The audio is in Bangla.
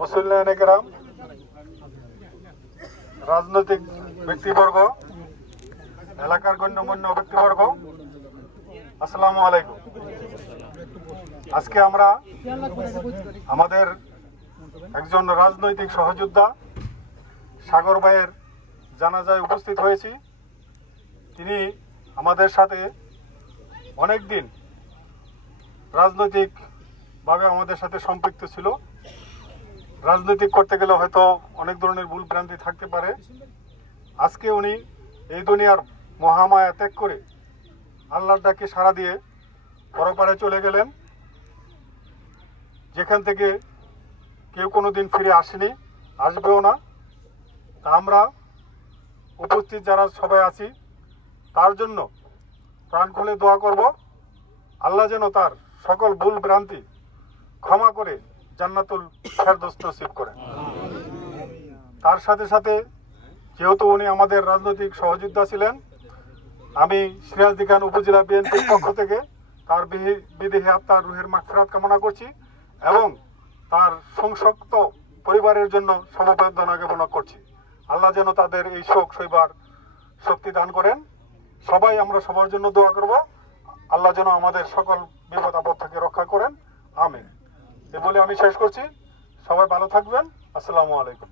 মুসল্লিয়ানে কেরাম, রাজনৈতিক ব্যক্তিবর্গ, এলাকার গণ্যমান্য ব্যক্তিবর্গ, আসসালামু আলাইকুম। আজকে আমরা আমাদের একজন রাজনৈতিক সহযোদ্ধা সাগর ভাইয়ের জানাজায় উপস্থিত হয়েছি। তিনি আমাদের সাথে অনেক দিন রাজনৈতিকভাবে আমাদের সাথে সম্পৃক্ত ছিল। রাজনৈতিক করতে গেলে হয়তো অনেক ধরনের ভুল ভ্রান্তি থাকতে পারে। আজকে উনি এই দুনিয়ার মহামায়া ত্যাগ করে আল্লাহর ডাকে সাড়া দিয়ে পরপারে চলে গেলেন, যেখান থেকে কেউ কোনো দিন ফিরে আসেনি, আসবেও না। তা আমরা উপস্থিত যারা সবাই আছি তার জন্য প্রাণ খুলে দোয়া করব, আল্লাহ যেন তার সকল ভুল ভ্রান্তি ক্ষমা করে জান্নাতুল ফেরদৌস নসিব করেন। তার সাথে সাথে যেহেতু উনি আমাদের রাজনৈতিক সহযোদ্ধা ছিলেন, আমি সিরাজদি খান উপজেলা বিএনপির পক্ষ থেকে তার বিদেহী আত্মার রুহের মাগফিরাত কামনা করছি এবং তার সংসক্ত পরিবারের জন্য সমবেদনা জ্ঞাপন করছি। আল্লাহ যেন তাদের এই শোক সইবার শক্তি দান করেন। সবাই আমরা সবার জন্য দোয়া করব, আল্লাহ যেন আমাদের সকল বিপদ আপদ থেকে রক্ষা করেন। আমিন। এ বলে আমি শেষ করছি। সবাই ভালো থাকবেন। আসসালামু আলাইকুম।